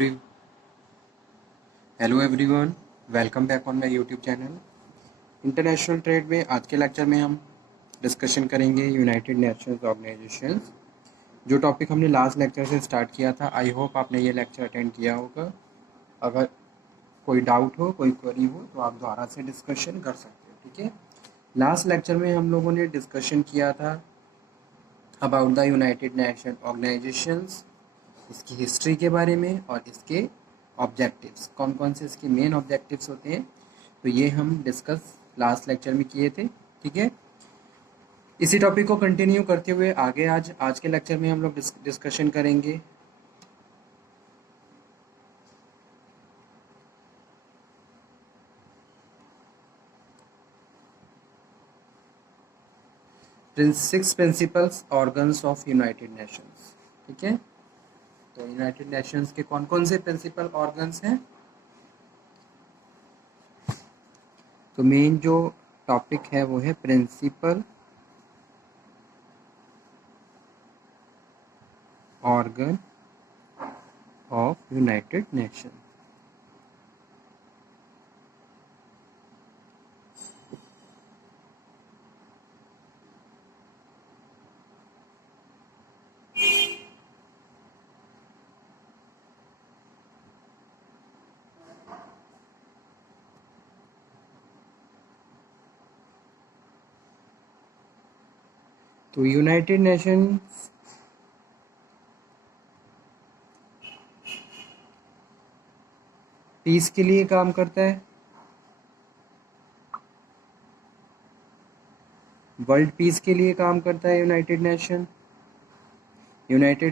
Every hello everyone, welcome back on my YouTube channel. International trade में आज के lecture में हम डिस्कशन करेंगे यूनाइटेड नेशंस ऑर्गेनाइजेशंस। जो टॉपिक हमने लास्ट लेक्चर से स्टार्ट किया था, आई होप आपने ये लेक्चर अटेंड किया होगा। अगर कोई डाउट हो, कोई क्वेरी हो तो आप दोबारा से डिस्कशन कर सकते हो, ठीक है। लास्ट लेक्चर में हम लोगों ने डिस्कशन किया था about the United nation organisations, इसकी हिस्ट्री के बारे में और इसके ऑब्जेक्टिव्स, कौन कौन से इसके मेन ऑब्जेक्टिव्स होते हैं, तो ये हम डिस्कस लास्ट लेक्चर में किए थे, ठीक है। इसी टॉपिक को कंटिन्यू करते हुए आगे आज के लेक्चर में हम लोग डिस्कशन करेंगे six principles organs of United Nations, ठीक है। तो यूनाइटेड नेशंस के कौन कौन से प्रिंसिपल ऑर्गन्स हैं, तो मेन जो टॉपिक है वो है principal organ of United Nation. तो यूनाइटेड नेशंस पीस के लिए काम करता है, वर्ल्ड पीस के लिए काम करता है। यूनाइटेड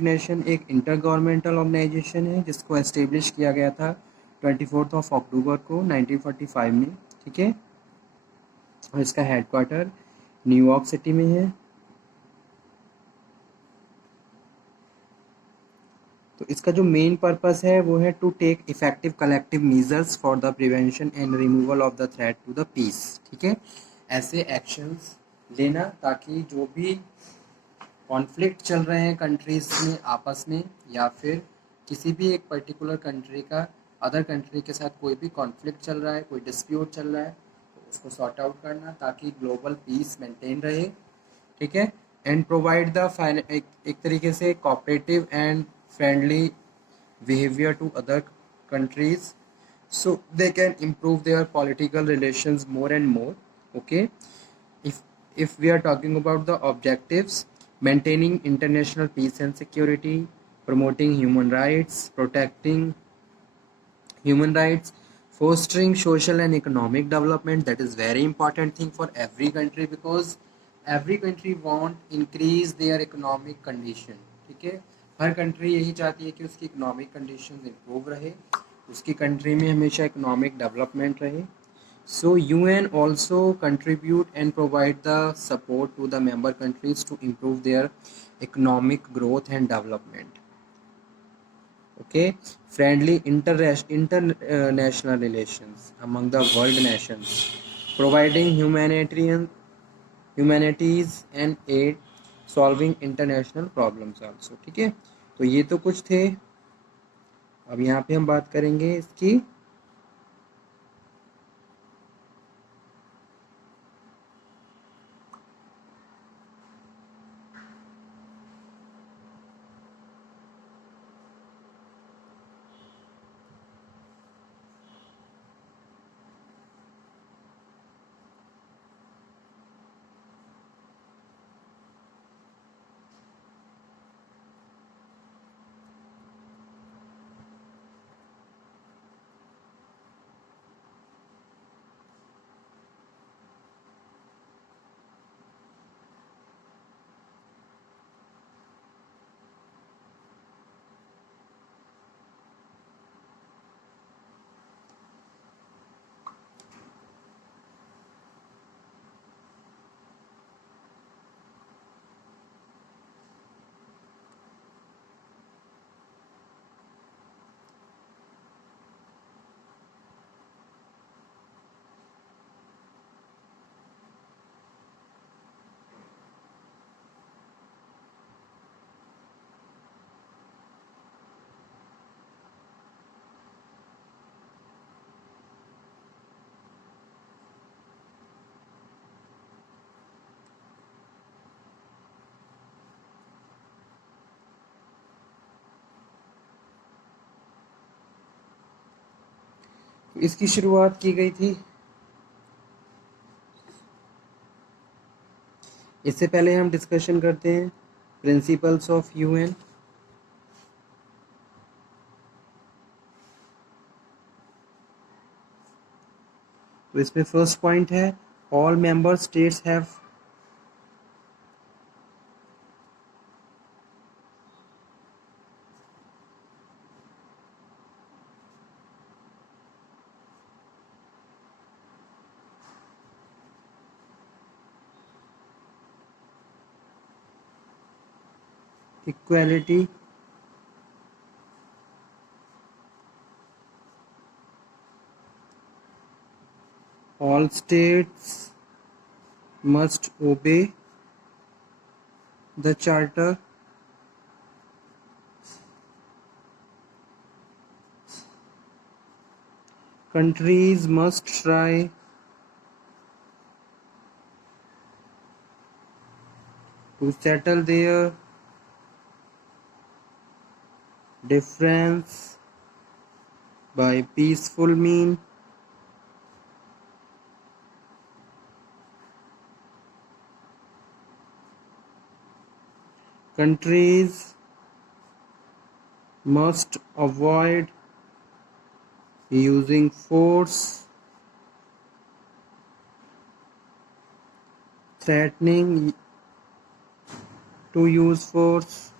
नेशन एक इंटर गवर्नमेंटल ऑर्गेनाइजेशन है जिसको एस्टेब्लिश किया गया था 24 अक्टूबर को 1945 में, ठीक है। और इसका हेडक्वार्टर न्यूयॉर्क सिटी में है। तो इसका जो मेन पर्पस है वो है to take effective collective measures for the prevention and removal of the threat to the peace, ठीक है। ऐसे एक्शंस लेना ताकि जो भी कॉन्फ्लिक्ट चल रहे हैं कंट्रीज में आपस में, या फिर किसी भी एक पर्टिकुलर कंट्री का अदर कंट्री के साथ कोई भी कॉन्फ्लिक्ट चल रहा है, कोई डिस्प्यूट चल रहा है, तो उसको सॉर्ट आउट करना ताकि ग्लोबल पीस मेंटेन रहे, ठीक है। एंड प्रोवाइड द एक तरीके से cooperative and friendly behaviour to other countries so they can improve their political relations more and more, okay। If we are talking about the objectives, maintaining international peace and security, promoting human rights, protecting human rights, fostering social and economic development, that is very important thing for every country because every country want increase their economic condition, ठीक है। हर country यही चाहती है कि उसकी economic condition improve रहे, उसकी country में हमेशा इकोनॉमिक डेवलपमेंट रहे। So UN also contribute and provide the support to the member countries to improve their economic growth and development, okay। Friendly international relations among the world nations, providing humanities and aid, solving international problems also, ठीक है। तो ये तो कुछ थे। अब यहाँ पे हम बात करेंगे इसकी इसकी शुरुआत की गई थी। इससे पहले हम डिस्कशन करते हैं प्रिंसिपल्स ऑफ यूएन। तो इसमें फर्स्ट पॉइंट है all member states have equality all states must obey the charter. Countries must try to settle their difference by peaceful means. Countries must avoid using force, threatening to use force,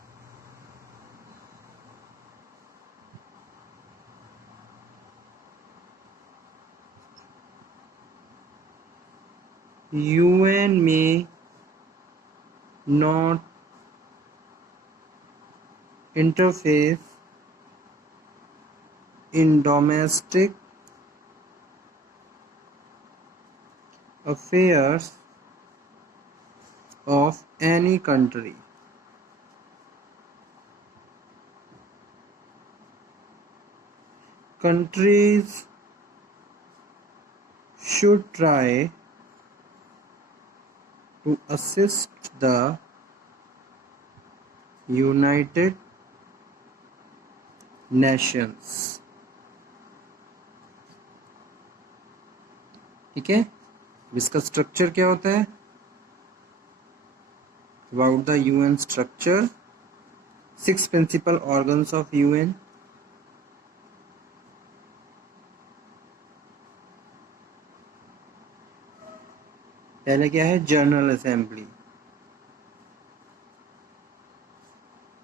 UN may not interfere in domestic affairs of any country. Countries should try to assist the United Nations. ठीक है, इसका structure क्या होता है? About the UN structure, 6 principal organs of UN. पहले क्या है? General assembly,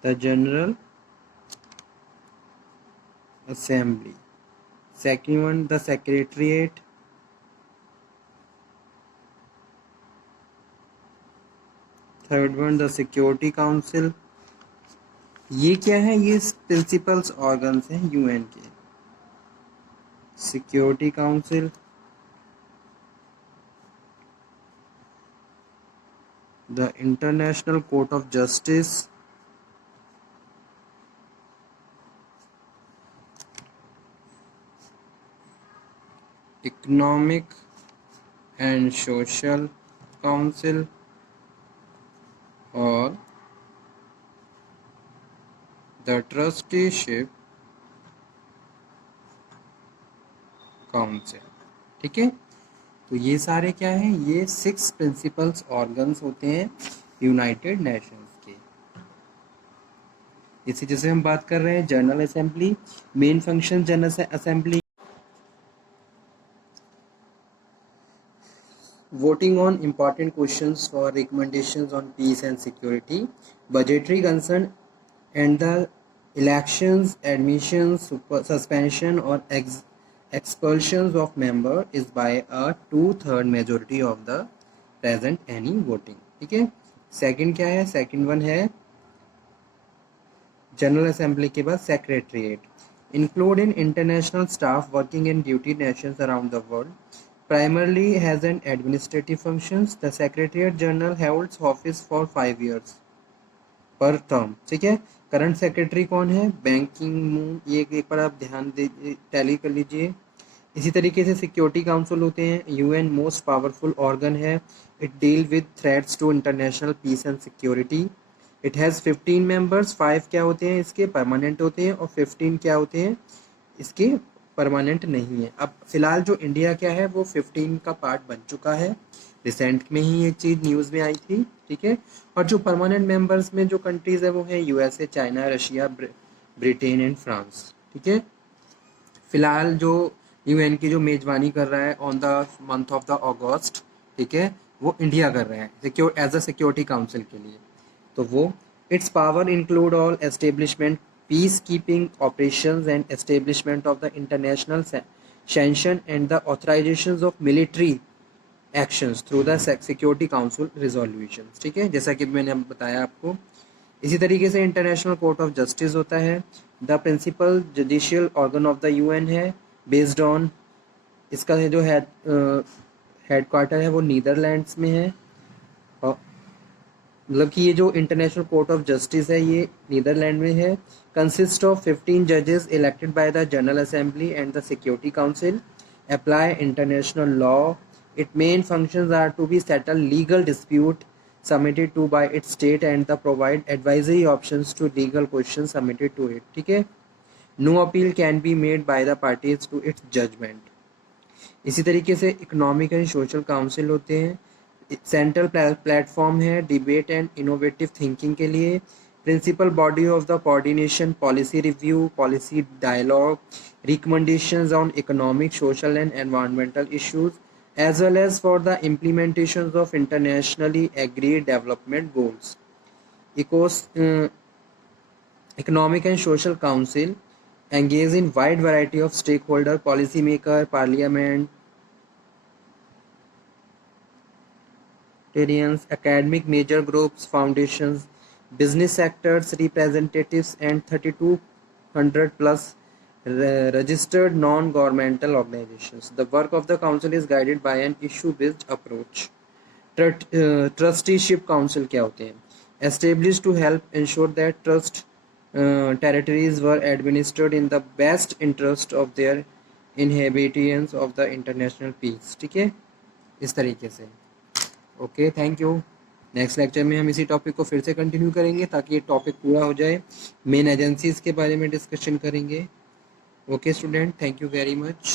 the General assembly. Second one the secretariat. Third one the security council. ये क्या है? ये प्रिंसिपल्स ऑर्गन्स हैं यूएन के. Security council, the International Court of Justice, Economic and Social Council और the Trusteeship Council. ठीक है, तो ये सारे क्या हैं? ये 6 प्रिंसिपल्स ऑर्गन्स होते हैं यूनाइटेड नेशंस के. इसी जैसे हम बात कर रहे हैं general assembly. Main function general assembly voting on important questions for recommendations on peace and security, budgetary concern, and the elections, admissions, suspension or expulsions of member is by a 2/3 majority of the present any voting. ठीक है, second क्या है? Second one है general assembly के बाद secretariat. Include in international staff working in duty Nations around the world. Primarily has an administrative functions. The Secretariat General holds office for 5 years per term. ठीक है, current secretary कौन है? Banking. ये एक बार आप ध्यान दे टैली कर लीजिए. इसी तरीके से सिक्योरिटी काउंसिल होते हैं. यूएन मोस्ट पावरफुल ऑर्गन है. It deal with threats to international peace and security. It has 15 members. 5 क्या होते हैं इसके? परमानेंट होते हैं और 15 क्या होते हैं इसके? परमानेंट नहीं है। अब फिलहाल जो इंडिया क्या है वो 15 का पार्ट बन चुका है, रिसेंट में ही ये चीज़ न्यूज़ में आई थी, ठीक है। और जो परमानेंट मेंबर्स में जो कंट्रीज है वो है USA, China, Russia, Britain and France, ठीक है। फिलहाल जो यूएन की जो मेजबानी कर रहा है on the month of the August, ठीक है, वो इंडिया कर रहा है secure as a security council के लिए। तो वो it's power include all establishment peace keeping operations and establishment of the international sanction and the authorisations of military actions through the security council resolutions, ठीक है, जैसा कि मैंने अब बताया आपको। इसी तरीके से इंटरनेशनल कोर्ट ऑफ जस्टिस होता है, the principal judicial organ of the UN है, बेस्ड ऑन इसका जो हेड क्वार्टर है वो नीदरलैंड्स में है। और मतलब कि ये जो इंटरनेशनल कोर्ट ऑफ जस्टिस है ये नीदरलैंड में है। कंसिस्ट ऑफ 15 जजेस elected by the General Assembly and the security Council, apply international law. It main functions are to be settle legal dispute submitted to by its state and the provide advisory options to legal questions submitted to it, ठीक है। No appeal can be made by the parties to its judgment। इसी तरीके से economic and social Council होते हैं, central platform है debate and innovative thinking के लिए, principal body of the coordination, policy review, policy dialogue, recommendations on economic, social and environmental issues as well as for the implementations of internationally agreed development goals. Economic and Social Council engage in wide variety of stakeholder, policymaker, parliamentarians, academic major groups, foundations, business sectors, representatives, and 3200 plus registered non-governmental organizations. The work of the council is guided by an issue-based approach. Trusteeship council क्या होते हैं? Established to help ensure that trust territories were administered in the best interest of their inhabitants of the international peace, ठीक है, इस तरीके से। Okay, thank you. Next lecture में हम इसी टॉपिक को फिर से कंटिन्यू करेंगे ताकि ये टॉपिक पूरा हो जाए। मेन एजेंसीज के बारे में डिस्कशन करेंगे। Okay student, thank you very much.